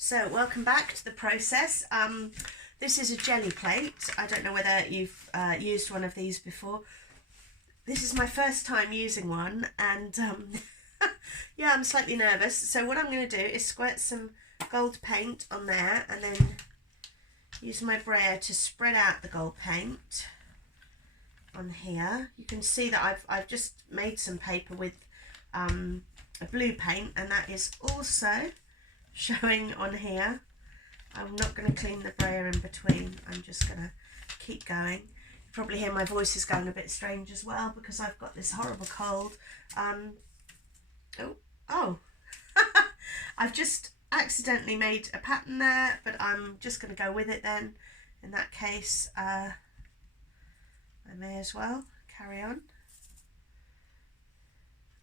So welcome back to the process. This is a jelly plate. I don't know whether you've used one of these before. This is my first time using one, and yeah, I'm slightly nervous. So what I'm going to do is squirt some gold paint on there and then use my brayer to spread out the gold paint on here. You can see that I've just made some paper with a blue paint, and that is also showing on here. I'm not going to clean the brayer in between. I'm just going to keep going. You probably hear my voice is going a bit strange as well because I've got this horrible cold. I've just accidentally made a pattern there, but I'm just going to go with it then. In that case, I may as well carry on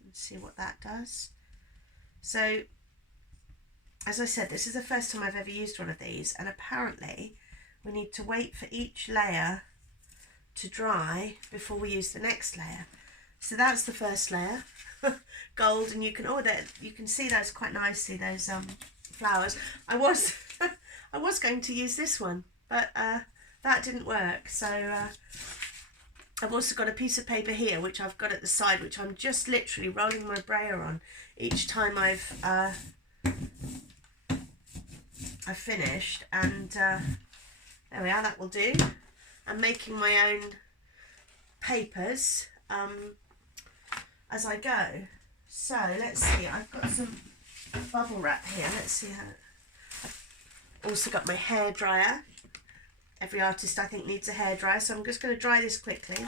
and see what that does. So, as I said, this is the first time I've ever used one of these, and apparently we need to wait for each layer to dry before we use the next layer. So that's the first layer, gold, and you can see those quite nicely, those flowers. I was I was going to use this one, but that didn't work. So I've also got a piece of paper here which I've got at the side, which I'm just literally rolling my brayer on each time I've finished, and there we are, that will do. I'm making my own papers as I go. So let's see, I've got some bubble wrap here. Let's see how. I've also got my hairdryer. Every artist, I think, needs a hairdryer, so I'm just going to dry this quickly.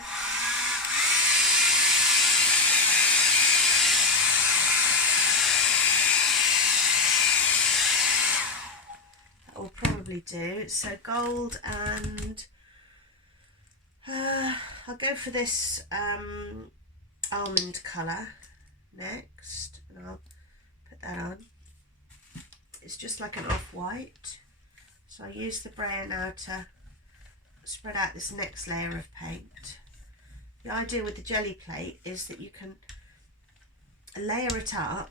Will probably do. So gold, and I'll go for this almond colour next, and I'll put that on. It's just like an off-white, so I use the brayer now to spread out this next layer of paint. The idea with the jelly plate is that you can layer it up.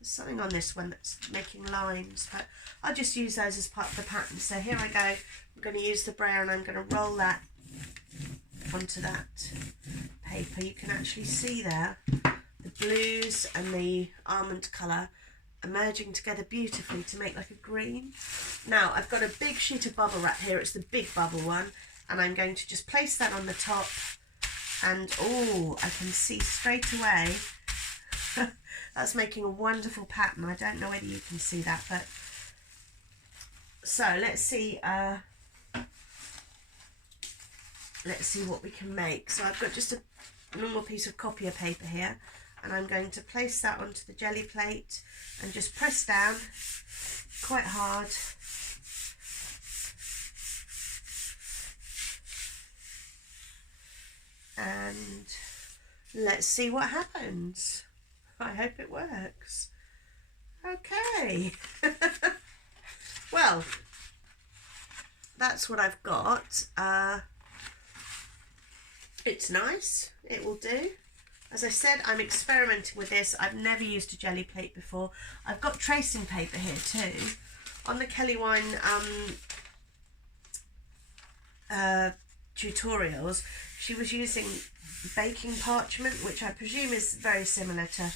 Something on this one that's making lines, but I'll just use those as part of the pattern. So here I go. I'm going to use the brayer and I'm going to roll that onto that paper. You can actually see there the blues and the almond colour are merging together beautifully to make like a green. Now I've got a big sheet of bubble wrap here. It's the big bubble one, and I'm going to just place that on the top, and oh, I can see straight away that's making a wonderful pattern. I don't know whether you can see that, but so let's see what we can make. So I've got just a normal piece of copier paper here, and I'm going to place that onto the jelly plate and just press down quite hard. And let's see what happens. I hope it works. Okay. Well, that's what I've got. It's nice. It will do. As I said, I'm experimenting with this. I've never used a jelly plate before. I've got tracing paper here too. On the Kelly Wine tutorials, she was using baking parchment, which I presume is very similar to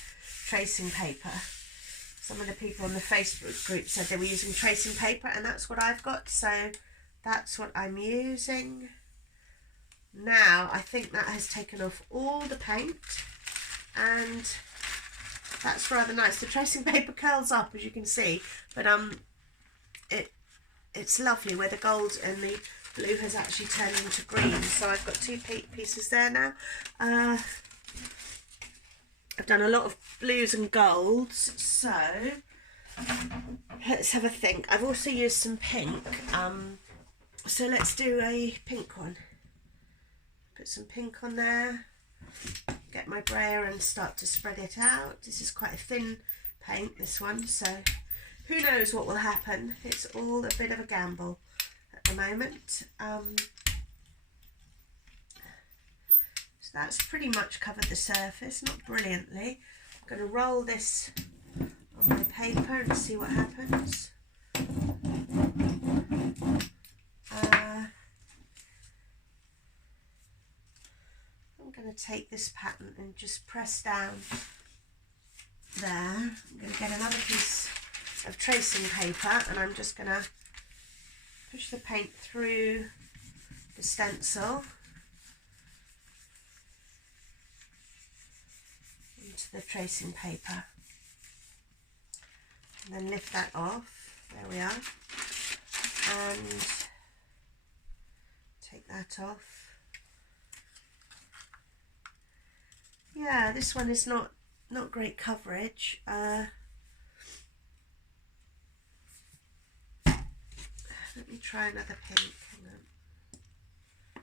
tracing paper. Some of the people on the Facebook group said they were using tracing paper, and that's what I've got, so that's what I'm using. Now I think that has taken off all the paint, and that's rather nice. The tracing paper curls up, as you can see, but it's lovely where the gold and the blue has actually turned into green. So I've got two pieces there now. I've done a lot of blues and golds, so let's have a think. I've also used some pink, so let's do a pink one. Put some pink on there, get my brayer and start to spread it out. This is quite a thin paint, this one, so who knows what will happen. It's all a bit of a gamble at the moment. So that's pretty much covered the surface, not brilliantly. I'm going to roll this on my paper and see what happens. I'm going to take this pattern and just press down there. I'm going to get another piece of tracing paper and I'm just going to push the paint through the stencil into the tracing paper and then lift that off. There we are, and take that off. Yeah, this one is not great coverage. Let me try another pink. Hang on.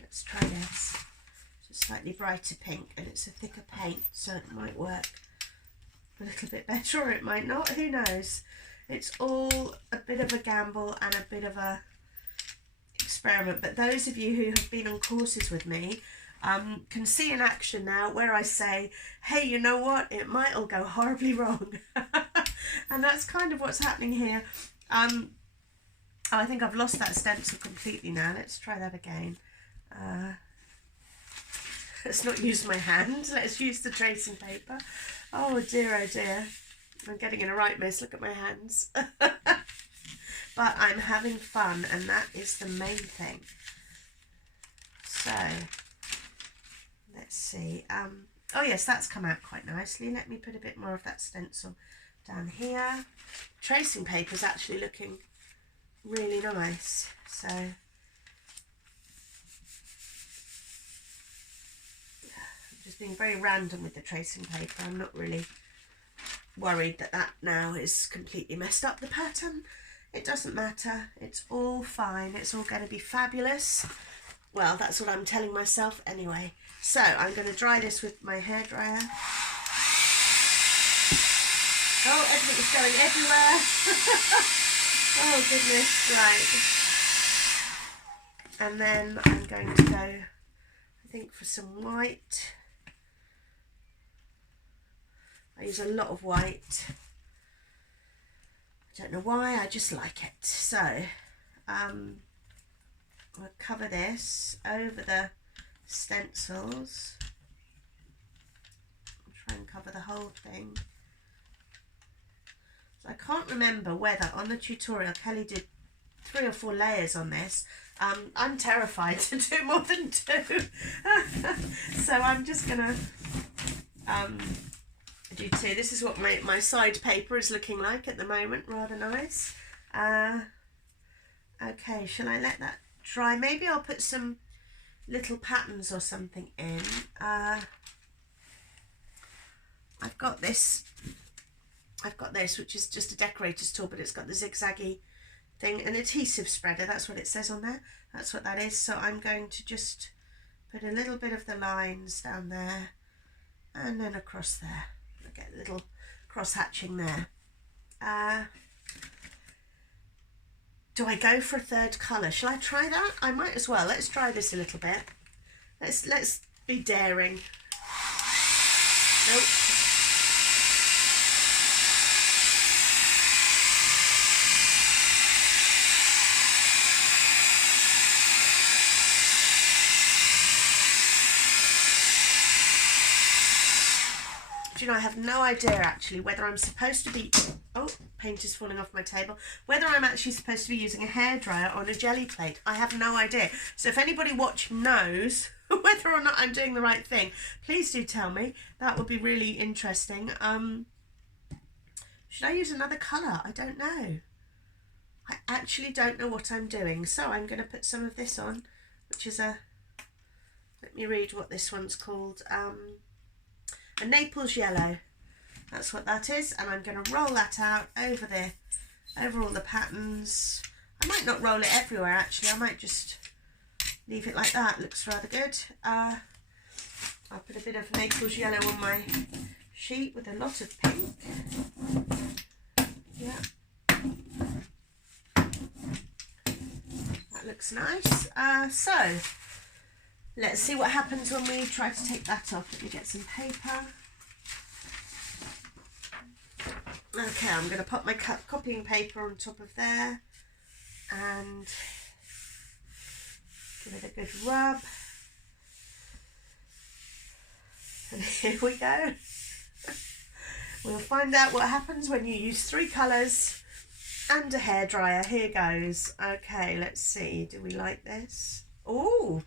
Let's try this. It's a slightly brighter pink and it's a thicker paint, so it might work a little bit better or it might not. Who knows? It's all a bit of a gamble and a bit of a experiment. But those of you who have been on courses with me can see in action now where I say, hey, you know what? It might all go horribly wrong. And that's kind of what's happening here. I think I've lost that stencil completely now. Let's try that again. Let's not use my hand. Let's use the tracing paper. Oh dear, oh dear. I'm getting in a right mess. Look at my hands. But I'm having fun, and that is the main thing. So, let's see. Oh yes, that's come out quite nicely. Let me put a bit more of that stencil down here. Tracing paper is actually looking really nice. So, just being very random with the tracing paper. I'm not really worried that that now is completely messed up the pattern. It doesn't matter. It's all fine. It's all going to be fabulous. Well, that's what I'm telling myself anyway. So I'm going to dry this with my hairdryer. Oh, everything is going everywhere. Oh goodness, right. And then I'm going to go, I think, for some white. I use a lot of white. I don't know why, I just like it. So, I'll cover this over the stencils. I'll try and cover the whole thing. So I can't remember whether on the tutorial Kelly did 3 or 4 layers on this. I'm terrified to do more than 2. So I'm just gonna do 2. This is what my side paper is looking like at the moment. Rather nice. Okay, shall I let that dry? Maybe I'll put some little patterns or something in. I've got this, which is just a decorator's tool, but it's got the zigzaggy thing, an adhesive spreader. That's what it says on there. That's what that is. So I'm going to just put a little bit of the lines down there and then across there. I'll get a little cross hatching there. Do I go for a third colour? Shall I try that? I might as well. Let's try this a little bit. Let's be daring. Nope. Do you know, I have no idea actually whether I'm supposed to be, oh, paint is falling off my table, whether I'm actually supposed to be using a hairdryer on a jelly plate. I have no idea. So if anybody watching knows whether or not I'm doing the right thing, please do tell me. That would be really interesting. Should I use another colour? I don't know. I actually don't know what I'm doing. So I'm going to put some of this on, which is a, let me read what this one's called. A Naples yellow, that's what that is, and I'm going to roll that out over all the patterns. I might not roll it everywhere actually, I might just leave it like that. Looks rather good. I'll put a bit of Naples yellow on my sheet with a lot of pink. Yeah, that looks nice. So let's see what happens when we try to take that off. Let me get some paper. Okay, I'm going to put my copying paper on top of there and give it a good rub. And here we go. We'll find out what happens when you use 3 colours and a hairdryer. Here goes. Okay, let's see. Do we like this? Oh,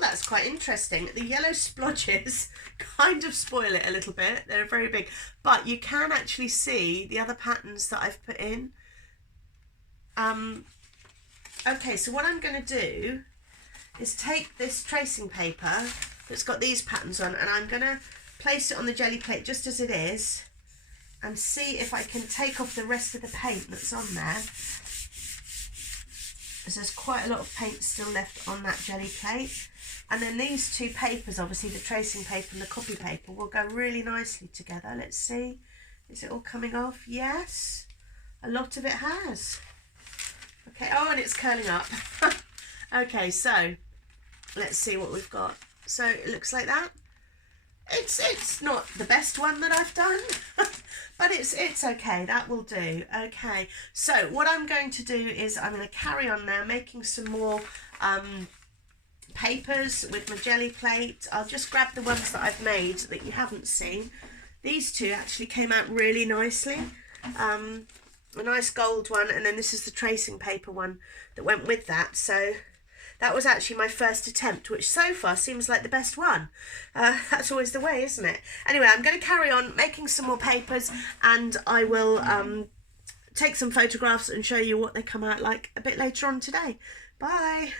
that's quite interesting. The yellow splodges kind of spoil it a little bit. They're very big, but you can actually see the other patterns that I've put in. Okay, so what I'm going to do is take this tracing paper that's got these patterns on, and I'm going to place it on the jelly plate just as it is and see if I can take off the rest of the paint that's on there, because there's quite a lot of paint still left on that jelly plate. And then these 2 papers, obviously the tracing paper and the copy paper, will go really nicely together. Let's see, is it all coming off? Yes, a lot of it has. Okay, oh, and it's curling up. Okay, so let's see what we've got. So it looks like that. It's not the best one that I've done, but it's okay. That will do. Okay, so what I'm going to do is I'm going to carry on now making some more papers with my jelly plate. I'll just grab the ones that I've made that you haven't seen. These 2 actually came out really nicely. A nice gold one, and then this is the tracing paper one that went with that. So that was actually my first attempt, which so far seems like the best one. That's always the way, isn't it? Anyway, I'm going to carry on making some more papers, and I will take some photographs and show you what they come out like a bit later on today. Bye.